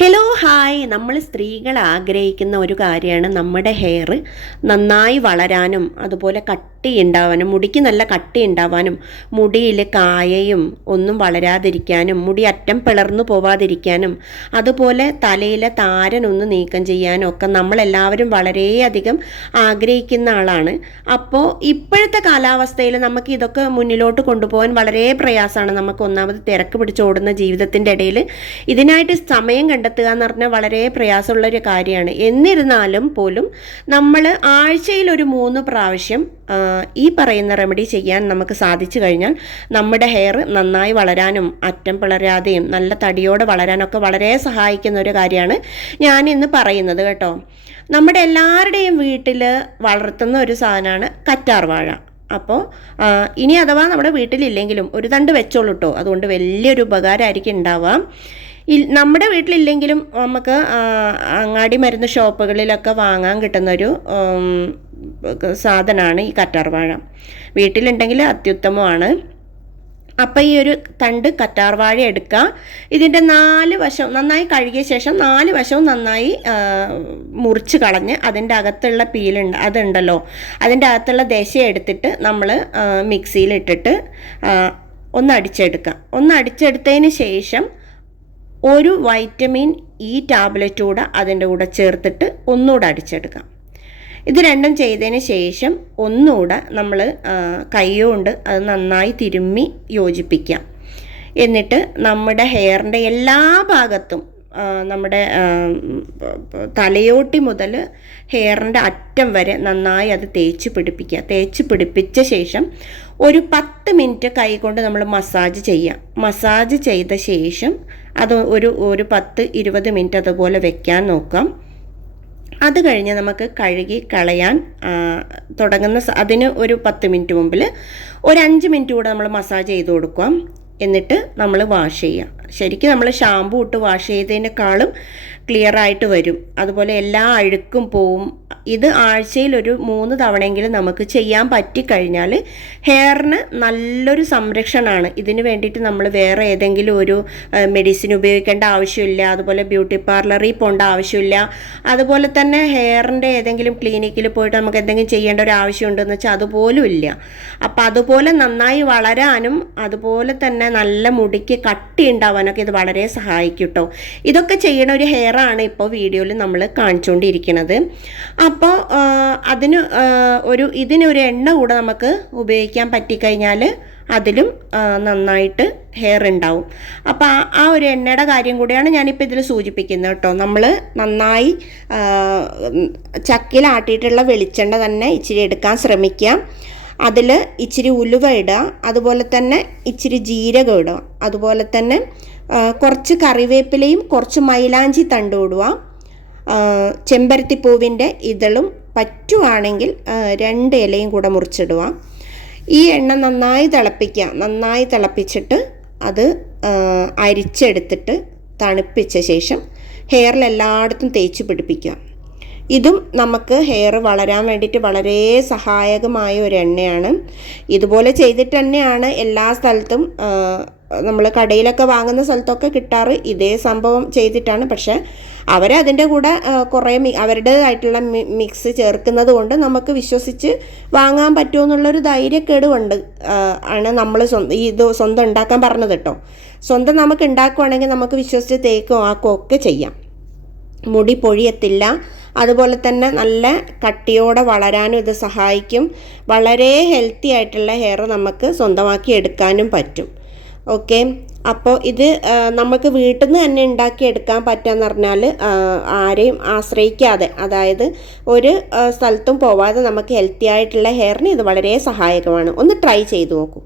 Hello hi, നമ്മൾ സ്ത്രീകൾ ആഗ്രഹിക്കുന്ന ഒരു കാര്യമാണ് നമ്മുടെ ഹെയർ നന്നായി വളരാനും അതുപോലെ കട്ടിയുണ്ടാവാനും, മുടിക്ക് നല്ല കട്ടിയുണ്ടാവാനും, മുടിയിൽ കായയും ഒന്നും വളരാതിരിക്കാനും, മുടി അറ്റം പിളർന്നു പോവാതിരിക്കാനും, അതുപോലെ തലയിലെ താരനൊന്ന് നീക്കം ചെയ്യാനും ഒക്കെ നമ്മളെല്ലാവരും വളരെയധികം ആഗ്രഹിക്കുന്ന ആളാണ്. അപ്പോൾ ഇപ്പോഴത്തെ കാലാവസ്ഥയിൽ നമുക്ക് ഇതൊക്കെ മുന്നിലോട്ട് കൊണ്ടുപോകാൻ വളരെ പ്രയാസമാണ്. നമുക്ക് ഒന്നാമത് തിരക്ക് പിടിച്ചോടുന്ന ജീവിതത്തിൻ്റെ ഇടയിൽ ഇതിനായിട്ട് സമയം കണ്ടെത്തുക എന്ന് പറഞ്ഞാൽ വളരെ പ്രയാസമുള്ളൊരു കാര്യമാണ്. എന്നിരുന്നാലും പോലും നമ്മൾ ആഴ്ചയിൽ ഒരു 3 പ്രാവശ്യം ഈ പറയുന്ന റെമഡി ചെയ്യാൻ നമുക്ക് സാധിച്ചു കഴിഞ്ഞാൽ നമ്മുടെ ഹെയർ നന്നായി വളരാനും അറ്റം പിളരാതെയും നല്ല തടിയോടെ വളരാനൊക്കെ വളരെ സഹായിക്കുന്ന ഒരു കാര്യമാണ് ഞാൻ ഇന്ന് പറയുന്നത് കേട്ടോ. നമ്മുടെ എല്ലാവരുടെയും വീട്ടിൽ വളർത്തുന്ന ഒരു സാധനമാണ് കറ്റാർ വാഴ. അപ്പോൾ ഇനി അഥവാ നമ്മുടെ വീട്ടിലില്ലെങ്കിലും ഒരു തണ്ട് വെച്ചോളൂ കേട്ടോ, അതുകൊണ്ട് വലിയൊരു ഉപകാരമായിരിക്കും ഉണ്ടാവാം. നമ്മുടെ വീട്ടിലില്ലെങ്കിലും നമുക്ക് അങ്ങാടി മരുന്ന് ഷോപ്പുകളിലൊക്കെ വാങ്ങാൻ കിട്ടുന്നൊരു സാധനമാണ് ഈ കറ്റാർ വാഴ. വീട്ടിലുണ്ടെങ്കിൽ അത്യുത്തമമാണ്. അപ്പം ഈ ഒരു തണ്ട് കറ്റാർ വാഴ എടുക്കുക. ഇതിൻ്റെ 4 വശം നന്നായി കഴുകിയ ശേഷം 4 വശവും നന്നായി മുറിച്ച് കളഞ്ഞ് അതിൻ്റെ അകത്തുള്ള പീലുണ്ട് അതുണ്ടല്ലോ, അതിൻ്റെ അകത്തുള്ള ദശ എടുത്തിട്ട് നമ്മൾ മിക്സിയിലിട്ടിട്ട് ഒന്ന് അടിച്ചെടുത്തതിന് ശേഷം ഒരു വൈറ്റമിൻ ഇ ടാബ്ലറ്റ് കൂടെ അതിൻ്റെ കൂടെ ചേർത്തിട്ട് ഒന്നുകൂടെ അടിച്ചെടുക്കാം. ഇത് രണ്ടും ചെയ്തതിന് ശേഷം ഒന്നുകൂടെ നമ്മൾ കൈകൊണ്ട് അത് നന്നായി തിരുമ്മി യോജിപ്പിക്കാം. എന്നിട്ട് നമ്മുടെ ഹെയറിൻ്റെ എല്ലാ ഭാഗത്തും നമ്മുടെ തലയോട്ടി മുതൽ ഹെയറിൻ്റെ അറ്റം വരെ നന്നായി അത് തേച്ച് പിടിപ്പിച്ച ശേഷം ഒരു 10 മിനിറ്റ് കൈകൊണ്ട് നമ്മൾ മസാജ് ചെയ്ത ശേഷം അത് ഒരു 10-20 മിനിറ്റ് അതുപോലെ വെക്കാൻ നോക്കാം. അത് കഴിഞ്ഞ് നമുക്ക് കഴുകി കളയാൻ അതിന് ഒരു 10 മിനിറ്റ് മുമ്പിൽ ഒരു 5 മിനിറ്റ് കൂടെ നമ്മൾ മസാജ് ചെയ്ത് കൊടുക്കാം. എന്നിട്ട് നമ്മൾ വാഷ് ചെയ്യുക. ശരിക്കും നമ്മൾ ഷാമ്പു ഇട്ട് വാഷ് ചെയ്തതിനേക്കാളും ക്ലിയർ ആയിട്ട് വരും. അതുപോലെ എല്ലാ അഴുക്കും പോവും. ഇത് ആഴ്ചയിൽ ഒരു 3 തവണയെങ്കിലും നമുക്ക് ചെയ്യാൻ പറ്റിക്കഴിഞ്ഞാൽ ഹെയറിന് നല്ലൊരു സംരക്ഷണമാണ്. ഇതിന് വേണ്ടിയിട്ട് നമ്മൾ വേറെ ഏതെങ്കിലും ഒരു മെഡിസിൻ ഉപയോഗിക്കേണ്ട ആവശ്യമില്ല. അതുപോലെ ബ്യൂട്ടി പാർലറിൽ പോകേണ്ട ആവശ്യമില്ല. അതുപോലെ തന്നെ ഹെയറിൻ്റെ ഏതെങ്കിലും ക്ലിനിക്കിൽ പോയിട്ട് നമുക്ക് എന്തെങ്കിലും ചെയ്യേണ്ട ഒരു ആവശ്യമുണ്ടെന്ന് വെച്ചാൽ അതുപോലും ഇല്ല. അപ്പം അതുപോലെ നന്നായി വളരാനും അതുപോലെ തന്നെ നല്ല മുടിക്ക് കട്ടി ഉണ്ടാവാനൊക്കെ ഇത് വളരെ സഹായിക്കും കേട്ടോ. ഇതൊക്കെ ചെയ്യണ ഒരു ഹെയറാണ് ഇപ്പോൾ വീഡിയോയിൽ നമ്മൾ കാണിച്ചുകൊണ്ടിരിക്കുന്നത്. അപ്പോൾ ഇതിനൊരു എണ്ണ കൂടെ നമുക്ക് ഉപയോഗിക്കാൻ പറ്റിക്കഴിഞ്ഞാൽ അതിലും നന്നായിട്ട് ഹെയർ ഉണ്ടാവും. അപ്പോൾ ആ ഒരു എണ്ണയുടെ കാര്യം കൂടിയാണ് ഞാനിപ്പോൾ ഇതിൽ സൂചിപ്പിക്കുന്നത് കേട്ടോ. നമ്മൾ നന്നായി ചക്കിലാട്ടിയിട്ടുള്ള വെളിച്ചെണ്ണ തന്നെ ഇച്ചിരി എടുക്കാൻ ശ്രമിക്കുക. അതിൽ ഇച്ചിരി ഉലുവ ഇടുക, അതുപോലെ തന്നെ ഇച്ചിരി ജീരകം ഇടുക, അതുപോലെ തന്നെ കുറച്ച് കറിവേപ്പിലയും കുറച്ച് മൈലാഞ്ചി തണ്ടും ഇടുക. ചെമ്പരത്തിപ്പൂവിൻ്റെ ഇതളും പറ്റുവാണെങ്കിൽ 2 ഇലയും കൂടെ മുറിച്ചിടുക. ഈ എണ്ണ നന്നായി തിളപ്പിച്ചിട്ട് അത് അരിച്ചെടുത്തിട്ട് തണുപ്പിച്ച ശേഷം ഹെയറിൽ എല്ലായിടത്തും തേച്ച് പിടിപ്പിക്കുക. ഇതും നമുക്ക് ഹെയർ വളരാൻ വേണ്ടിയിട്ട് വളരെ സഹായകമായ ഒരു എണ്ണയാണ്. ഇതുപോലെ ചെയ്തിട്ട് തന്നെയാണ് എല്ലാ സ്ഥലത്തും നമ്മൾ കടയിലൊക്കെ വാങ്ങുന്ന സ്ഥലത്തൊക്കെ കിട്ടാറ്. ഇതേ സംഭവം ചെയ്തിട്ടാണ്. പക്ഷേ അവരതിൻ്റെ കൂടെ കുറേ അവരുടേതായിട്ടുള്ള മിക്സ് ചേർക്കുന്നത് കൊണ്ട് നമുക്ക് വിശ്വസിച്ച് വാങ്ങാൻ പറ്റുമെന്നുള്ളൊരു ധൈര്യക്കേട് കൊണ്ട് ആണ് നമ്മൾ ഇത് സ്വന്തം ഉണ്ടാക്കാൻ പറഞ്ഞത് കേട്ടോ. സ്വന്തം നമുക്ക് ഉണ്ടാക്കുവാണെങ്കിൽ നമുക്ക് വിശ്വസിച്ച് തേക്കും ആക്കും ഒക്കെ ചെയ്യാം. മുടി പൊഴിയത്തില്ല. അതുപോലെ തന്നെ നല്ല കട്ടിയോടെ വളരാനും ഇത് സഹായിക്കും. വളരെ ഹെൽത്തി ആയിട്ടുള്ള ഹെയർ നമുക്ക് സ്വന്തമാക്കി എടുക്കാനും പറ്റും. ഓക്കെ, അപ്പോൾ ഇത് നമുക്ക് വീട്ടിൽ നിന്ന് തന്നെ ഉണ്ടാക്കിയെടുക്കാൻ പറ്റുകയെന്ന് പറഞ്ഞാൽ ആരെയും ആശ്രയിക്കാതെ, അതായത് ഒരു സ്ഥലത്തും പോവാതെ നമുക്ക് ഹെൽത്തി ആയിട്ടുള്ള ഹെയറിന് ഇത് വളരെ സഹായകമാണ്. ഒന്ന് ട്രൈ ചെയ്ത് നോക്കൂ.